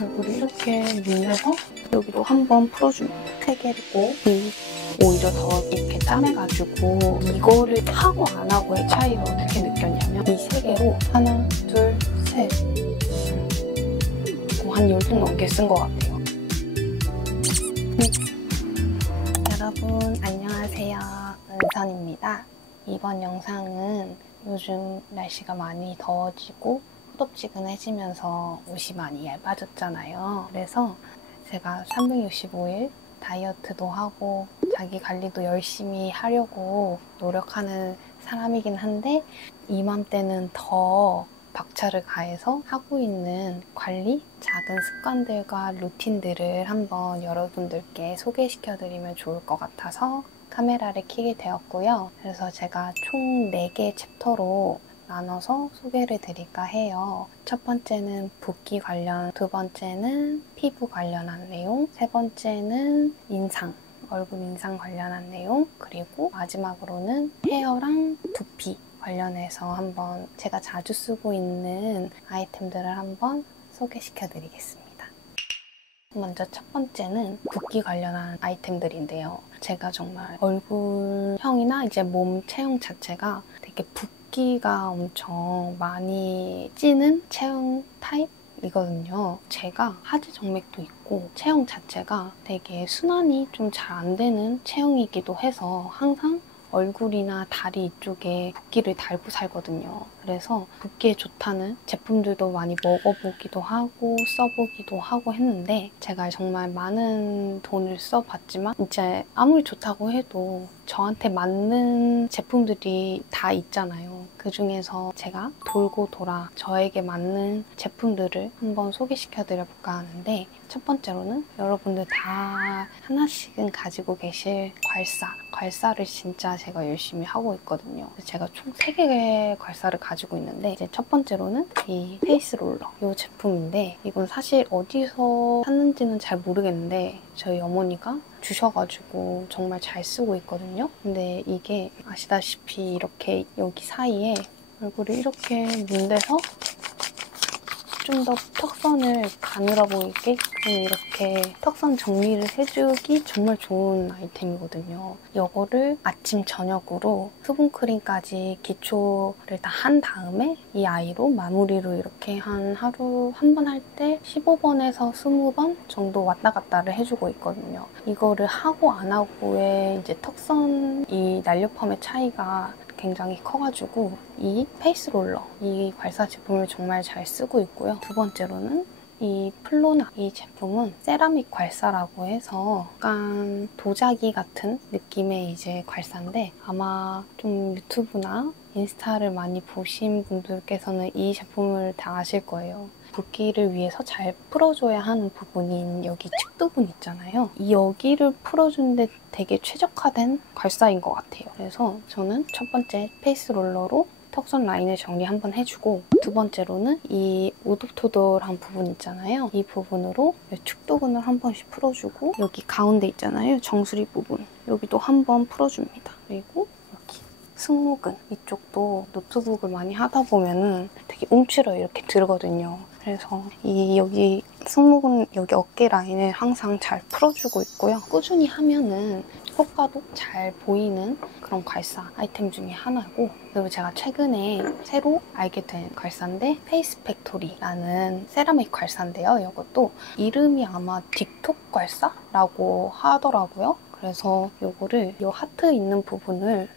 얼굴을 이렇게 눌러서 여기도 한번 풀어줍니다. 3개고 오히려 더 이렇게 땀해가지고 이거를 하고 안 하고의 차이를 어떻게 느꼈냐면 이 3개로 하나, 둘, 셋 한 10분 넘게 쓴 것 같아요. 여러분 안녕하세요. 은선입니다. 이번 영상은 요즘 날씨가 많이 더워지고 후덥지근해지면서 옷이 많이 얇아졌잖아요. 그래서 제가 365일 다이어트도 하고 자기 관리도 열심히 하려고 노력하는 사람이긴 한데 이맘때는 더 박차를 가해서 하고 있는 관리, 작은 습관들과 루틴들을 한번 여러분들께 소개시켜드리면 좋을 것 같아서 카메라를 켜게 되었고요. 그래서 제가 총 4개 챕터로 나눠서 소개를 드릴까 해요. 첫 번째는 붓기 관련, 두 번째는 피부 관련한 내용, 세 번째는 인상, 얼굴 인상 관련한 내용, 그리고 마지막으로는 헤어랑 두피 관련해서 한번 제가 자주 쓰고 있는 아이템들을 한번 소개시켜 드리겠습니다. 먼저 첫 번째는 붓기 관련한 아이템들인데요. 제가 정말 얼굴형이나 이제 몸 체형 자체가 되게 붓기가 엄청 많이 찌는 체형 타입이거든요. 제가 하지 정맥도 있고 체형 자체가 되게 순환이 좀 잘 안 되는 체형이기도 해서 항상 얼굴이나 다리 이쪽에 붓기를 달고 살거든요. 그래서 붓기에 좋다는 제품들도 많이 먹어보기도 하고 써보기도 하고 했는데 제가 정말 많은 돈을 써봤지만 이제 아무리 좋다고 해도 저한테 맞는 제품들이 다 있잖아요. 그중에서 제가 돌고 돌아 저에게 맞는 제품들을 한번 소개시켜드려볼까 하는데 첫 번째로는 여러분들 다 하나씩은 가지고 계실 괄사를 진짜 제가 열심히 하고 있거든요. 제가 총 3개의 괄사를 가지고 있는데 이제 첫 번째로는 이 페이스 롤러 이 제품인데 이건 사실 어디서 샀는지는 잘 모르겠는데 저희 어머니가 주셔가지고 정말 잘 쓰고 있거든요. 근데 이게 아시다시피 이렇게 여기 사이에 얼굴을 이렇게 문대서 좀 더 턱선을 가늘어 보이게 좀 이렇게 턱선 정리를 해주기 정말 좋은 아이템이거든요. 이거를 아침 저녁으로 수분크림까지 기초를 다 한 다음에 이 아이로 마무리로 이렇게 한 하루 한 번 할 때 15번에서 20번 정도 왔다 갔다를 해주고 있거든요. 이거를 하고 안 하고의 이제 턱선 이 날렵함의 차이가 굉장히 커가지고 이 페이스 롤러, 이 괄사 제품을 정말 잘 쓰고 있고요. 두 번째로는 이 플로나 이 제품은 세라믹 괄사라고 해서 약간 도자기 같은 느낌의 이제 괄사인데 아마 좀 유튜브나 인스타를 많이 보신 분들께서는 이 제품을 다 아실 거예요. 붓기를 위해서 잘 풀어줘야 하는 부분인 여기 측두분 있잖아요. 이 여기를 풀어주는데 되게 최적화된 괄사인 것 같아요. 그래서 저는 첫 번째 페이스 롤러로 턱선 라인을 정리 한번 해주고 두 번째로는 이 오돌토돌한 부분 있잖아요. 이 부분으로 축두근을 한 번씩 풀어주고 여기 가운데 있잖아요. 정수리 부분 여기도 한 번 풀어줍니다. 그리고 여기 승모근 이쪽도 노트북을 많이 하다 보면은 되게 움츠러 이렇게 들거든요. 그래서 여기 승모근 여기 어깨 라인을 항상 잘 풀어주고 있고요. 꾸준히 하면은 효과도 잘 보이는 그런 괄사 아이템 중에 하나고 그리고 제가 최근에 새로 알게 된 괄사인데 페이스 팩토리라는 세라믹 괄사인데요. 이것도 이름이 아마 딕톡 괄사라고 하더라고요. 그래서 이거를 이 하트 있는 부분을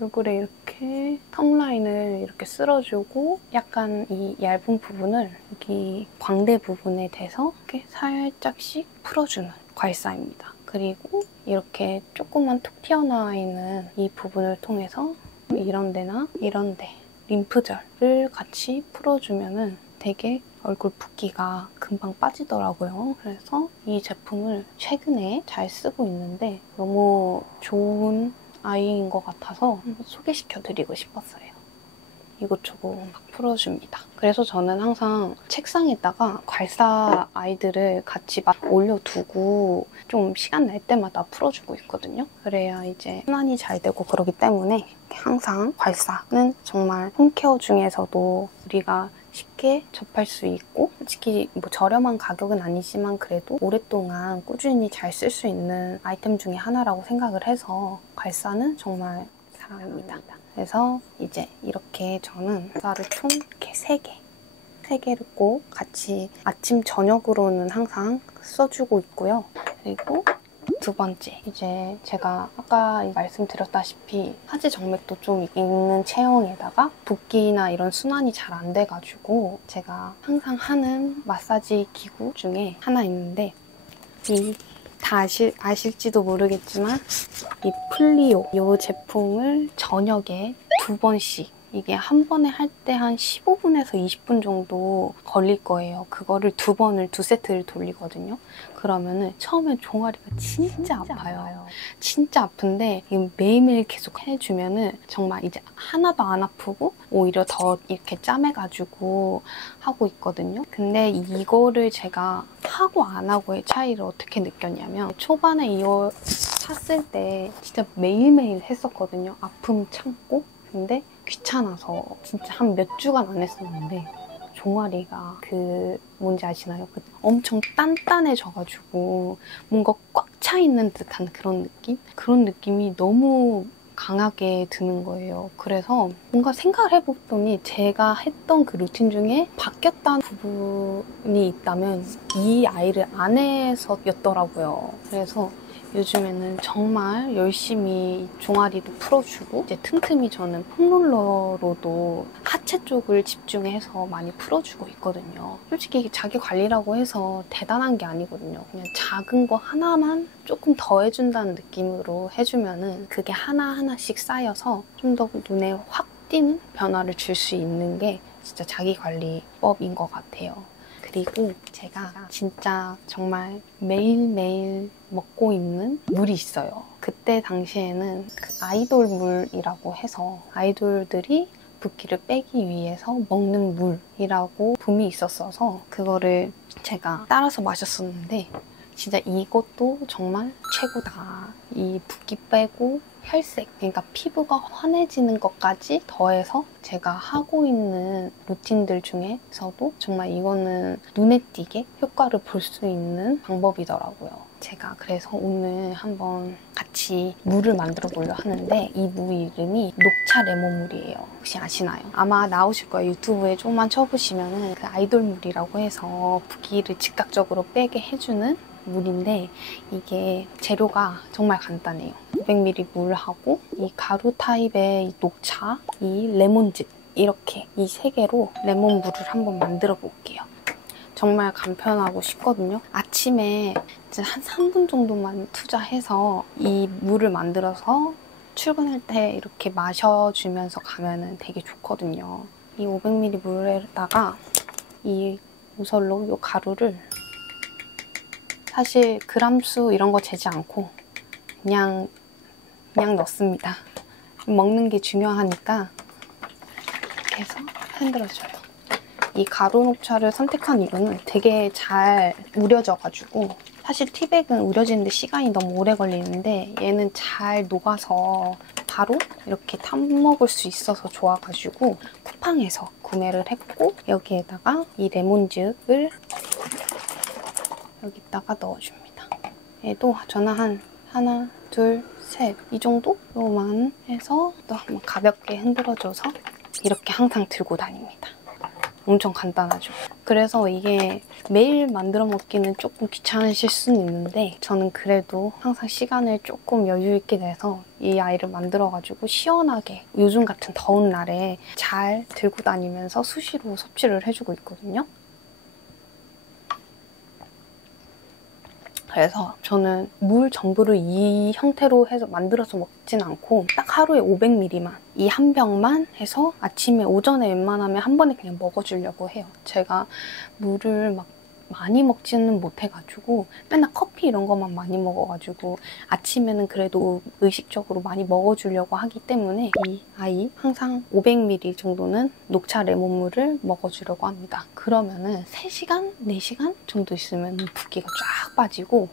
얼굴에 이렇게 턱라인을 이렇게 쓸어주고 약간 이 얇은 부분을 여기 광대 부분에 대서 이렇게 살짝씩 풀어주는 괄사입니다. 그리고 이렇게 조금만 툭 튀어나와 있는 이 부분을 통해서 이런 데나 이런 데 림프절을 같이 풀어주면은 되게 얼굴 붓기가 금방 빠지더라고요. 그래서 이 제품을 최근에 잘 쓰고 있는데 너무 좋은 아이인 것 같아서 소개시켜드리고 싶었어요. 이곳저곳 막 풀어줍니다. 그래서 저는 항상 책상에다가 괄사 아이들을 같이 막 올려두고 좀 시간 날 때마다 풀어주고 있거든요. 그래야 이제 순환이 잘 되고 그러기 때문에 항상 괄사는 정말 홈케어 중에서도 우리가 쉽게 접할 수 있고 솔직히 뭐 저렴한 가격은 아니지만 그래도 오랫동안 꾸준히 잘 쓸 수 있는 아이템 중에 하나라고 생각을 해서 괄사는 정말 사랑합니다. 그래서 이제 이렇게 저는 괄사를 총 이렇게 3개를 꼭 같이 아침 저녁으로는 항상 써주고 있고요. 그리고 두 번째, 이제 제가 아까 말씀드렸다시피 하지 정맥도 좀 있는 체형에다가 붓기나 이런 순환이 잘 안 돼가지고 제가 항상 하는 마사지 기구 중에 하나 있는데 다 아실지도 모르겠지만 이 플리오 이 제품을 저녁에 2번씩 이게 한 번에 할 때 한 15분에서 20분 정도 걸릴 거예요. 그거를 2번을 2세트를 돌리거든요. 그러면은 처음에 종아리가 진짜 아파요. 진짜 아픈데 매일매일 계속 해주면은 정말 이제 하나도 안 아프고 오히려 더 이렇게 짬해가지고 하고 있거든요. 근데 이거를 제가 하고 안 하고의 차이를 어떻게 느꼈냐면 초반에 이거 샀을 때 진짜 매일매일 했었거든요. 아픔 참고. 근데 귀찮아서 진짜 한 몇 주간 안 했었는데 종아리가 뭔지 아시나요? 엄청 단단해져가지고 뭔가 꽉 차 있는 듯한 그런 느낌? 그런 느낌이 너무 강하게 드는 거예요. 그래서 뭔가 생각을 해봤더니 제가 했던 그 루틴 중에 바뀌었다는 부분이 있다면 이 아이를 안 해서였더라고요. 그래서 요즘에는 정말 열심히 종아리도 풀어주고 이제 틈틈이 저는 폼롤러로도 하체 쪽을 집중해서 많이 풀어주고 있거든요. 솔직히 자기 관리라고 해서 대단한 게 아니거든요. 그냥 작은 거 하나만 조금 더 해준다는 느낌으로 해주면은 그게 하나하나씩 쌓여서 좀 더 눈에 확 띄는 변화를 줄 수 있는 게 진짜 자기 관리법인 것 같아요. 그리고 제가 진짜 정말 매일매일 먹고 있는 물이 있어요. 그때 당시에는 아이돌 물이라고 해서 아이돌들이 붓기를 빼기 위해서 먹는 물이라고 붐이 있었어서 그거를 제가 따라서 마셨었는데 진짜 이것도 정말 최고다. 이 붓기 빼고 혈색, 그러니까 피부가 환해지는 것까지 더해서 제가 하고 있는 루틴들 중에서도 정말 이거는 눈에 띄게 효과를 볼 수 있는 방법이더라고요. 제가 그래서 오늘 한번 같이 물을 만들어 보려 하는데 이 물 이름이 녹차 레몬물이에요. 혹시 아시나요? 아마 나오실 거예요. 유튜브에 조금만 쳐보시면은 그 아이돌 물이라고 해서 붓기를 즉각적으로 빼게 해주는 물인데 이게 재료가 정말 간단해요. 500ml 물하고 이 가루 타입의 이 녹차, 이 레몬즙 이렇게 이 3개로 레몬물을 한번 만들어 볼게요. 정말 간편하고 쉽거든요. 아침에 한 3분 정도만 투자해서 이 물을 만들어서 출근할 때 이렇게 마셔주면서 가면은 되게 좋거든요. 이 500ml 물에다가 이 우설로 이 가루를 사실 그람수 이런 거 재지 않고 그냥 넣습니다. 먹는 게 중요하니까 이렇게 해서 흔들어줘요. 이 가루 녹차를 선택한 이유는 되게 잘 우려져가지고 사실 티백은 우려지는데 시간이 너무 오래 걸리는데 얘는 잘 녹아서 바로 이렇게 타먹을 수 있어서 좋아가지고 쿠팡에서 구매를 했고 여기에다가 이 레몬즙을 여기다가 넣어줍니다. 얘도 저는 한 하나, 둘, 셋 이 정도로만 해서 또 한번 가볍게 흔들어줘서 이렇게 항상 들고 다닙니다. 엄청 간단하죠? 그래서 이게 매일 만들어 먹기는 조금 귀찮으실 수는 있는데 저는 그래도 항상 시간을 조금 여유 있게 내서 이 아이를 만들어가지고 시원하게 요즘 같은 더운 날에 잘 들고 다니면서 수시로 섭취를 해주고 있거든요. 그래서 저는 물 전부를 이 형태로 해서 만들어서 먹진 않고 딱 하루에 500ml만 이 한 병만 해서 아침에 오전에 웬만하면 한 번에 그냥 먹어주려고 해요. 제가 물을 막 많이 먹지는 못해가지고 맨날 커피 이런 것만 많이 먹어가지고 아침에는 그래도 의식적으로 많이 먹어주려고 하기 때문에 이 아이 항상 500ml 정도는 녹차 레몬물을 먹어주려고 합니다. 그러면은 3시간, 4시간 정도 있으면 붓기가 쫙 빠지고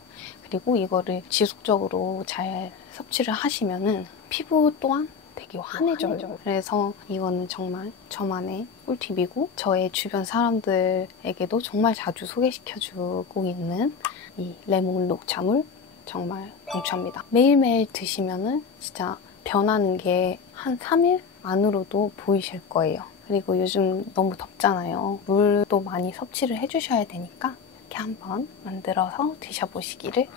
그리고 이거를 지속적으로 잘 섭취를 하시면은 피부 또한 되게 환해져요. 그래서 이거는 정말 저만의 꿀팁이고 저의 주변 사람들에게도 정말 자주 소개시켜주고 있는 이 레몬 녹차물 정말 강추합니다. 매일매일 드시면은 진짜 변하는 게 한 3일 안으로도 보이실 거예요. 그리고 요즘 너무 덥잖아요. 물도 많이 섭취를 해주셔야 되니까 이렇게 한번 만들어서 드셔보시기를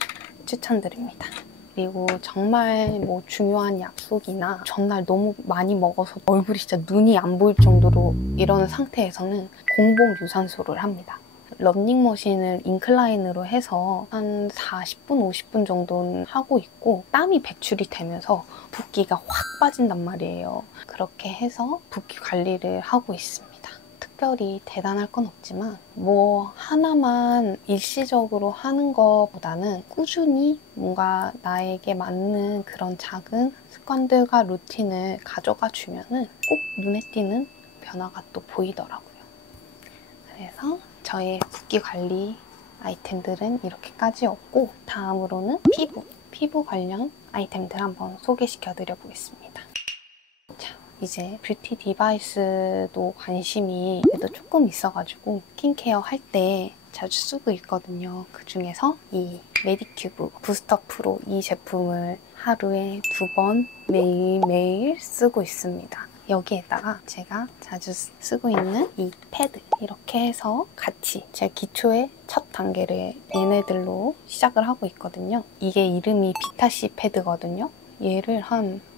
추천드립니다. 그리고 정말 뭐 중요한 약속이나 전날 너무 많이 먹어서 얼굴이 진짜 눈이 안 보일 정도로 이러는 상태에서는 공복 유산소를 합니다. 러닝머신을 인클라인으로 해서 한 40분, 50분 정도는 하고 있고 땀이 배출이 되면서 붓기가 확 빠진단 말이에요. 그렇게 해서 붓기 관리를 하고 있습니다. 특별히 대단할 건 없지만 뭐 하나만 일시적으로 하는 것보다는 꾸준히 뭔가 나에게 맞는 그런 작은 습관들과 루틴을 가져가 주면은 꼭 눈에 띄는 변화가 또 보이더라고요. 그래서 저의 붓기 관리 아이템들은 이렇게까지였고 다음으로는 피부 관련 아이템들 한번 소개시켜 드려 보겠습니다. 자, 이제 뷰티 디바이스도 관심이 그래도 조금 있어가지고 스킨케어 할 때 자주 쓰고 있거든요. 그 중에서 이 메디큐브 부스터 프로 이 제품을 하루에 2번 매일매일 쓰고 있습니다. 여기에다가 제가 자주 쓰고 있는 이 패드 이렇게 해서 같이 제 기초의 첫 단계를 얘네들로 시작을 하고 있거든요. 이게 이름이 비타C 패드거든요. 얘를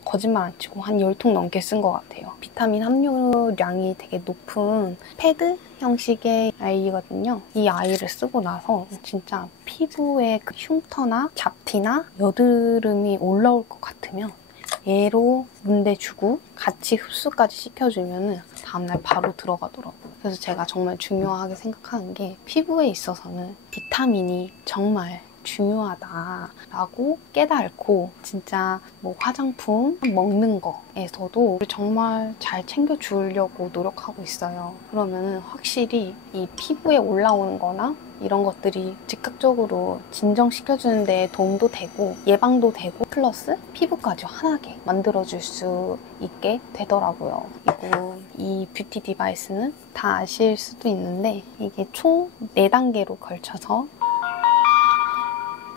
거짓말 안 치고 한 10통 넘게 쓴 것 같아요. 비타민 함유량이 되게 높은 패드 형식의 아이거든요. 이 아이를 쓰고 나서 진짜 피부에 그 흉터나 잡티나 여드름이 올라올 것 같으면 얘로 문대주고 같이 흡수까지 시켜주면 다음날 바로 들어가더라고요. 그래서 제가 정말 중요하게 생각하는 게 피부에 있어서는 비타민이 정말 중요하다라고 깨달고 진짜 뭐 화장품 먹는 거에서도 정말 잘 챙겨주려고 노력하고 있어요. 그러면 확실히 이 피부에 올라오는 거나 이런 것들이 즉각적으로 진정시켜주는 데 도움도 되고 예방도 되고 플러스 피부까지 환하게 만들어줄 수 있게 되더라고요. 그리고 이 뷰티 디바이스는 다 아실 수도 있는데 이게 총 4단계로 걸쳐서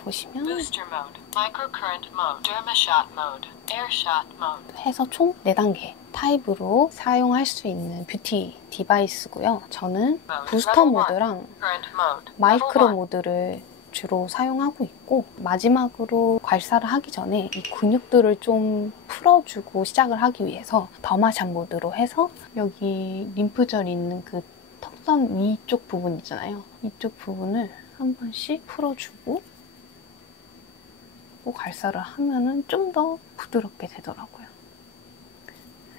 보시면 Booster mode, microcurrent mode, dermashot mode, airshot mode 해서 총 4단계 타입으로 사용할 수 있는 뷰티 디바이스고요. 저는 부스터 모드랑 마이크로 모드를 주로 사용하고 있고 마지막으로 괄사를 하기 전에 이 근육들을 좀 풀어주고 시작을 하기 위해서 더마샷 모드로 해서 여기 림프절 있는 그 턱선 위쪽 부분 있잖아요. 이쪽 부분을 한 번씩 풀어주고 괄사를 하면은 좀 더 부드럽게 되더라고요.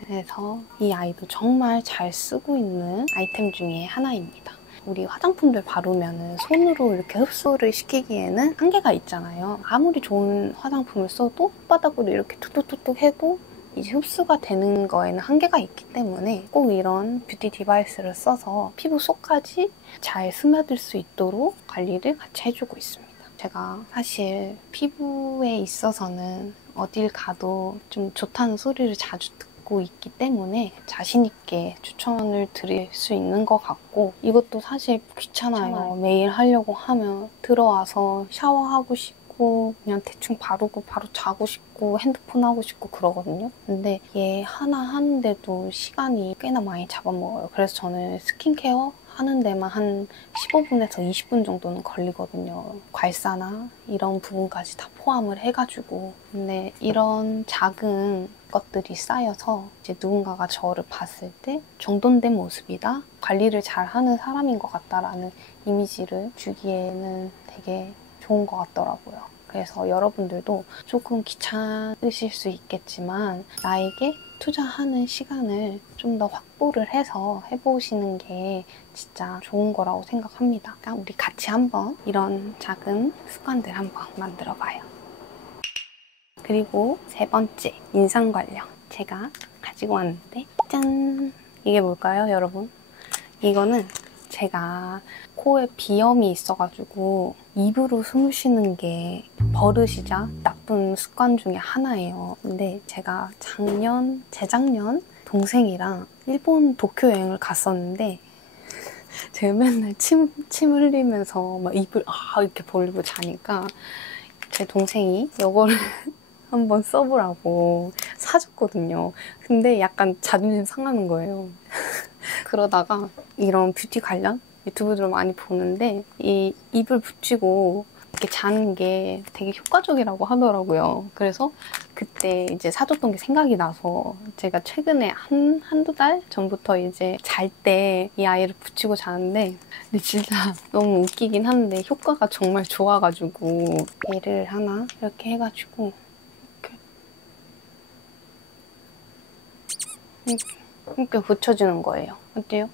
그래서 이 아이도 정말 잘 쓰고 있는 아이템 중에 하나입니다. 우리 화장품들 바르면은 손으로 이렇게 흡수를 시키기에는 한계가 있잖아요. 아무리 좋은 화장품을 써도 손바닥으로 이렇게 툭툭툭툭 해도 이제 흡수가 되는 거에는 한계가 있기 때문에 꼭 이런 뷰티 디바이스를 써서 피부 속까지 잘 스며들 수 있도록 관리를 같이 해주고 있습니다. 제가 사실 피부에 있어서는 어딜 가도 좀 좋다는 소리를 자주 듣고 있기 때문에 자신 있게 추천을 드릴 수 있는 것 같고 이것도 사실 귀찮아요. 매일 하려고 하면 들어와서 샤워하고 싶고 그냥 대충 바르고 바로 자고 싶고 핸드폰 하고 싶고 그러거든요. 근데 얘 하나 하는데도 시간이 꽤나 많이 잡아먹어요. 그래서 저는 스킨케어 하는 데만 한 15분에서 20분 정도는 걸리거든요. 괄사나 이런 부분까지 다 포함을 해가지고. 근데 이런 작은 것들이 쌓여서 이제 누군가가 저를 봤을 때 정돈된 모습이다, 관리를 잘하는 사람인 것 같다라는 이미지를 주기에는 되게 좋은 것 같더라고요. 그래서 여러분들도 조금 귀찮으실 수 있겠지만 나에게 투자하는 시간을 좀 더 확보를 해서 해보시는 게 진짜 좋은 거라고 생각합니다. 그러니까 우리 같이 한번 이런 작은 습관들 한번 만들어봐요. 그리고 3번째, 인상 관련. 제가 가지고 왔는데 짠! 이게 뭘까요, 여러분? 이거는 제가 코에 비염이 있어가지고 입으로 숨을 쉬는 게 버릇이자 나쁜 습관 중에 하나예요. 근데 제가 재작년 동생이랑 일본 도쿄 여행을 갔었는데 제가 맨날 침 흘리면서 막 입을 이렇게 벌리고 자니까 제 동생이 이거를 한번 써보라고 사줬거든요. 근데 약간 자존심 상하는 거예요. 그러다가 이런 뷰티 관련 유튜브들을 많이 보는데 이 입을 붙이고 이렇게 자는 게 되게 효과적이라고 하더라고요. 그래서 그때 이제 사줬던 게 생각이 나서 제가 최근에 한두 달 전부터 이제 잘 때 이 아이를 붙이고 자는데 근데 진짜 너무 웃기긴 한데 효과가 정말 좋아가지고 얘를 하나 이렇게 해가지고 이렇게 붙여주는 거예요. 어때요?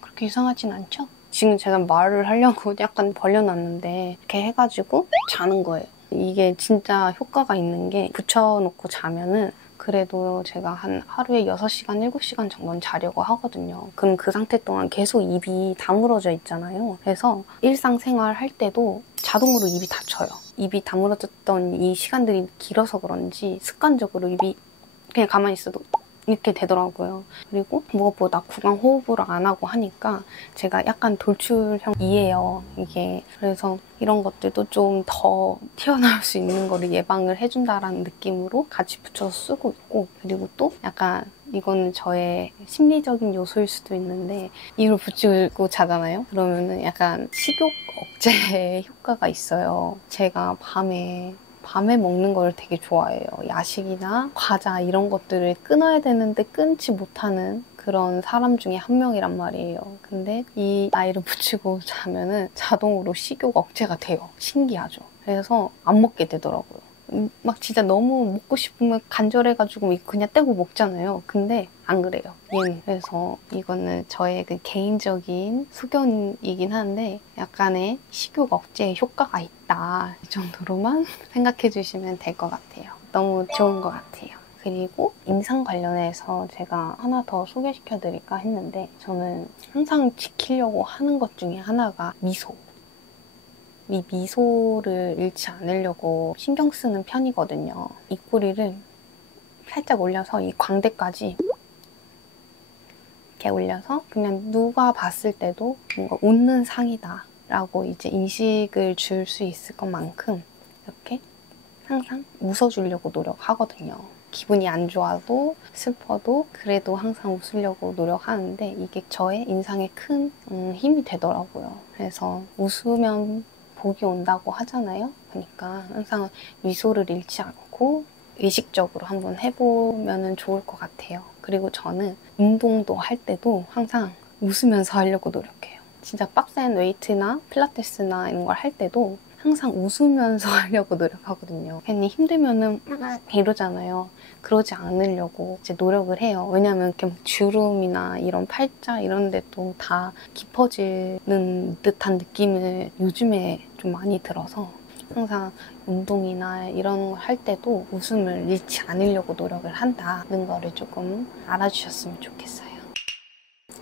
그렇게 이상하진 않죠? 지금 제가 말을 하려고 약간 벌려놨는데 이렇게 해가지고 자는 거예요. 이게 진짜 효과가 있는 게 붙여놓고 자면은 그래도 제가 한 하루에 6시간, 7시간 정도는 자려고 하거든요. 그럼 그 상태 동안 계속 입이 다물어져 있잖아요. 그래서 일상생활 할 때도 자동으로 입이 닫혀요. 입이 다물어졌던 이 시간들이 길어서 그런지 습관적으로 입이 그냥 가만히 있어도 이렇게 되더라고요. 그리고 무엇보다 구강 호흡을 안 하고 하니까 제가 약간 돌출형이에요, 이게. 그래서 이런 것들도 좀 더 튀어나올 수 있는 거를 예방을 해준다라는 느낌으로 같이 붙여서 쓰고 있고, 그리고 또 약간 이거는 저의 심리적인 요소일 수도 있는데 이걸 붙이고 자잖아요? 그러면은 약간 식욕 억제에 효과가 있어요. 제가 밤에 먹는 걸 되게 좋아해요. 야식이나 과자 이런 것들을 끊어야 되는데 끊지 못하는 그런 사람 중에 한 명이란 말이에요. 근데 이 아이를 붙이고 자면은 자동으로 식욕 억제가 돼요. 신기하죠? 그래서 안 먹게 되더라고요. 막 진짜 너무 먹고 싶으면 간절해가지고 그냥 떼고 먹잖아요. 근데 안 그래요, 얘는. 그래서 이거는 저의 그 개인적인 소견이긴 한데 약간의 식욕 억제에 효과가 있다, 이 정도로만 생각해 주시면 될 것 같아요. 너무 좋은 것 같아요. 그리고 인상 관련해서 제가 하나 더 소개시켜 드릴까 했는데 저는 항상 지키려고 하는 것 중에 하나가 미소. 이 미소를 잃지 않으려고 신경 쓰는 편이거든요. 입꼬리를 살짝 올려서 이 광대까지 이렇게 올려서 그냥 누가 봤을 때도 뭔가 웃는 상이다 라고 이제 인식을 줄 수 있을 것만큼 이렇게 항상 웃어주려고 노력하거든요. 기분이 안 좋아도 슬퍼도 그래도 항상 웃으려고 노력하는데 이게 저의 인상에 큰 힘이 되더라고요. 그래서 웃으면 복이 온다고 하잖아요. 그러니까 항상 미소를 잃지 않고 의식적으로 한번 해보면 좋을 것 같아요. 그리고 저는 운동도 할 때도 항상 웃으면서 하려고 노력해요. 진짜 빡센 웨이트나 필라테스나 이런 걸 할 때도 항상 웃으면서 하려고 노력하거든요. 괜히 힘들면은 이러잖아요. 그러지 않으려고 이제 노력을 해요. 왜냐면 이렇게 주름이나 이런 팔자 이런 데도 다 깊어지는 듯한 느낌을 요즘에 좀 많이 들어서 항상 운동이나 이런 걸 할 때도 웃음을 잃지 않으려고 노력을 한다는 거를 조금 알아주셨으면 좋겠어요.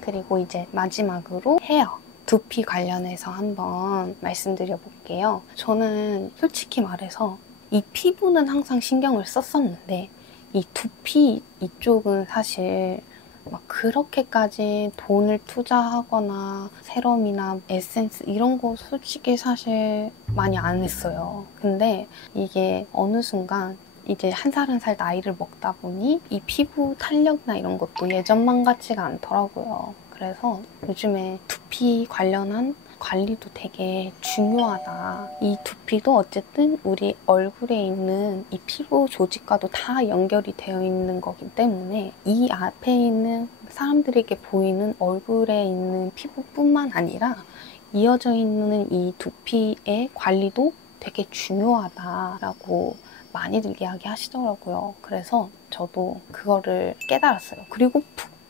그리고 이제 마지막으로 헤어. 두피 관련해서 한번 말씀드려 볼게요. 저는 솔직히 말해서 이 피부는 항상 신경을 썼었는데 이 두피 이쪽은 사실 막 그렇게까지 돈을 투자하거나 세럼이나 에센스 이런 거 솔직히 사실 많이 안 했어요. 근데 이게 어느 순간 이제 한 살 한 살 나이를 먹다 보니 이 피부 탄력이나 이런 것도 예전만 같지가 않더라고요. 그래서 요즘에 두피 관련한 관리도 되게 중요하다. 이 두피도 어쨌든 우리 얼굴에 있는 이 피부 조직과도 다 연결이 되어 있는 거기 때문에 이 앞에 있는 사람들에게 보이는 얼굴에 있는 피부뿐만 아니라 이어져 있는 이 두피의 관리도 되게 중요하다라고 많이들 이야기하시더라고요. 그래서 저도 그거를 깨달았어요. 그리고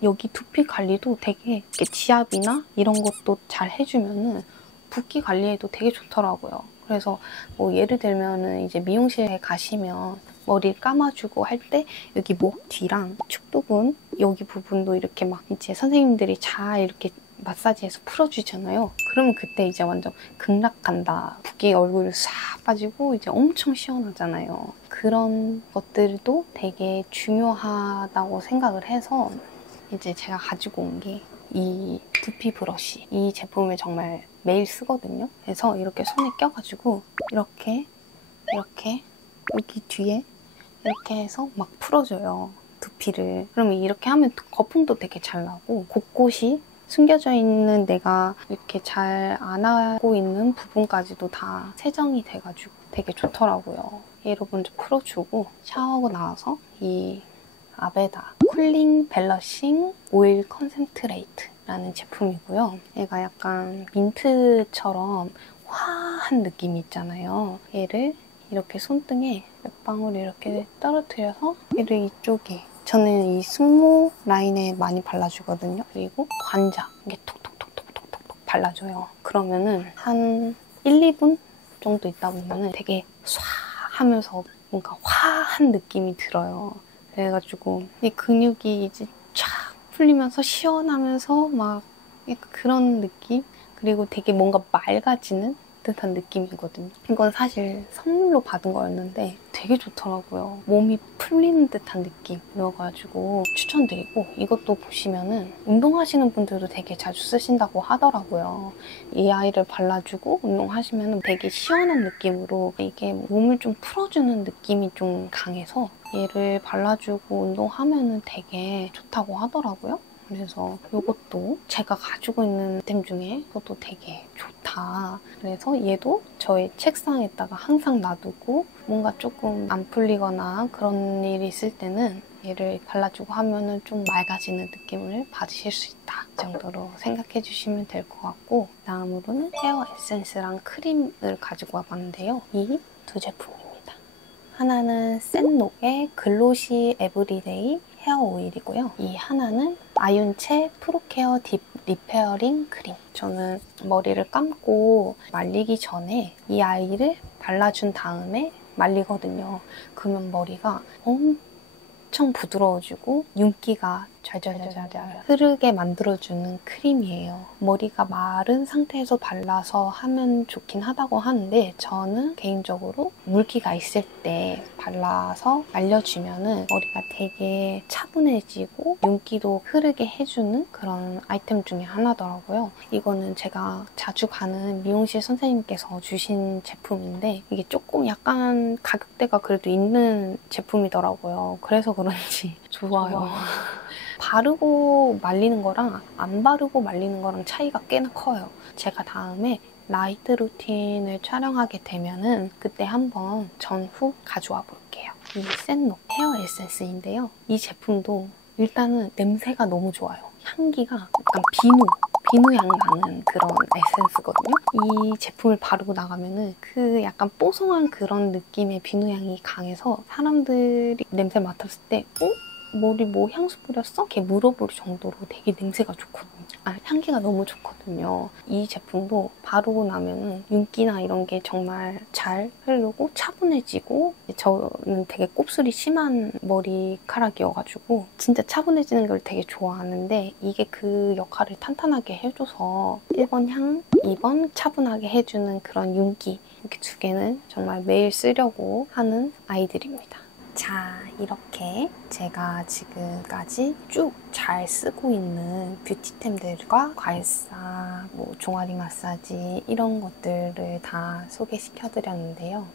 여기 두피 관리도 되게 지압이나 이런 것도 잘 해주면은 붓기 관리에도 되게 좋더라고요. 그래서 뭐 예를 들면은 이제 미용실에 가시면 머리를 감아주고 할 때 여기 목 뒤랑 축두근 여기 부분도 이렇게 막 이제 선생님들이 잘 이렇게 마사지해서 풀어주잖아요. 그러면 그때 이제 완전 극락간다. 붓기 얼굴 싹 빠지고 이제 엄청 시원하잖아요. 그런 것들도 되게 중요하다고 생각을 해서 이제 제가 가지고 온 게 이 두피 브러쉬. 이 제품을 정말 매일 쓰거든요. 그래서 이렇게 손에 껴가지고 이렇게 여기 뒤에 이렇게 해서 막 풀어줘요. 두피를. 그러면 이렇게 하면 거품도 되게 잘 나고 곳곳이 숨겨져 있는 내가 이렇게 잘 안 하고 있는 부분까지도 다 세정이 돼가지고 되게 좋더라고요. 얘를 먼저 풀어주고 샤워하고 나와서 이 아베다 쿨링 밸러싱 오일 컨센트레이트라는 제품이고요. 얘가 약간 민트처럼 화한 느낌이 있잖아요. 얘를 이렇게 손등에 몇 방울 이렇게 떨어뜨려서 얘를 이쪽에 저는 이 승모 라인에 많이 발라주거든요. 그리고 관자 이게 톡톡톡톡톡톡 발라줘요. 그러면은 한 1, 2분 정도 있다 보면은 되게 쏴 하면서 뭔가 화한 느낌이 들어요. 그래가지고 이 근육이 이제 쫙 풀리면서 시원하면서 막 약간 그런 느낌? 그리고 되게 뭔가 맑아지는 듯한 느낌이거든요. 이건 사실 선물로 받은 거였는데 되게 좋더라고요. 몸이 풀리는 듯한 느낌이어가지고 추천드리고, 이것도 보시면은 운동하시는 분들도 되게 자주 쓰신다고 하더라고요. 이 아이를 발라주고 운동하시면 되게 시원한 느낌으로 이게 몸을 좀 풀어주는 느낌이 좀 강해서 얘를 발라주고 운동하면은 되게 좋다고 하더라고요. 그래서 이것도 제가 가지고 있는 아이템 중에 그것도 되게 좋다. 그래서 얘도 저의 책상에다가 항상 놔두고 뭔가 조금 안 풀리거나 그런 일이 있을 때는 얘를 발라주고 하면은 좀 맑아지는 느낌을 받으실 수 있다. 이 정도로 생각해 주시면 될 것 같고, 다음으로는 헤어 에센스랑 크림을 가지고 와봤는데요. 이 두 제품입니다. 하나는 샌록의 글로시 에브리데이 헤어 오일이고요. 이 하나는 아윤체 프로케어 딥 리페어링 크림. 저는 머리를 감고 말리기 전에 이 아이를 발라준 다음에 말리거든요. 그러면 머리가 엄청 부드러워지고 윤기가 잘잘잘잘 흐르게 만들어주는 크림이에요. 머리가 마른 상태에서 발라서 하면 좋긴 하다고 하는데, 저는 개인적으로 물기가 있을 때 발라서 말려주면은 머리가 되게 차분해지고 윤기도 흐르게 해주는 그런 아이템 중에 하나더라고요. 이거는 제가 자주 가는 미용실 선생님께서 주신 제품인데 이게 조금 약간 가격대가 그래도 있는 제품이더라고요. 그래서 그런지 좋아요. 바르고 말리는 거랑 안 바르고 말리는 거랑 차이가 꽤나 커요. 제가 다음에 나이트 루틴을 촬영하게 되면은 그때 한번 전후 가져와 볼게요. 이 샌록 헤어 에센스인데요. 이 제품도 일단은 냄새가 너무 좋아요. 향기가 약간 비누향 나는 그런 에센스거든요. 이 제품을 바르고 나가면은 그 약간 뽀송한 그런 느낌의 비누향이 강해서 사람들이 냄새 맡았을 때 머리 뭐 향수 뿌렸어? 이렇게 물어볼 정도로 되게 냄새가 좋거든요. 향기가 너무 좋거든요. 이 제품도 바르고 나면은 윤기나 이런 게 정말 잘 흐르고 차분해지고, 저는 되게 곱슬이 심한 머리카락이어가지고 진짜 차분해지는 걸 되게 좋아하는데 이게 그 역할을 탄탄하게 해줘서 1번 향, 2번 차분하게 해주는 그런 윤기, 이렇게 두 개는 정말 매일 쓰려고 하는 아이들입니다. 자, 이렇게 제가 지금까지 쭉 잘 쓰고 있는 뷰티템들과 과일사, 종아리 마사지 이런 것들을 다 소개시켜드렸는데요.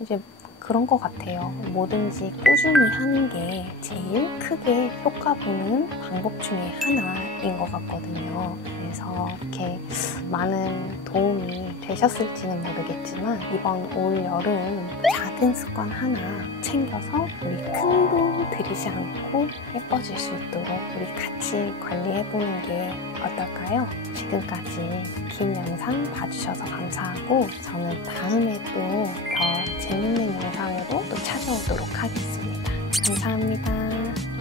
이제 그런 것 같아요. 뭐든지 꾸준히 하는 게 제일 크게 효과 보는 방법 중에 하나인 것 같거든요. 그래서 이렇게 많은 도움이 되셨을지는 모르겠지만 이번 올 여름 작은 습관 하나 챙겨서 우리 큰 돈 들이지 않고 예뻐질 수 있도록 우리 같이 관리해보는 게 어떨까요? 지금까지 긴 영상 봐주셔서 감사하고, 저는 다음에 또 더 재밌는 영상으로 또 찾아오도록 하겠습니다. 감사합니다.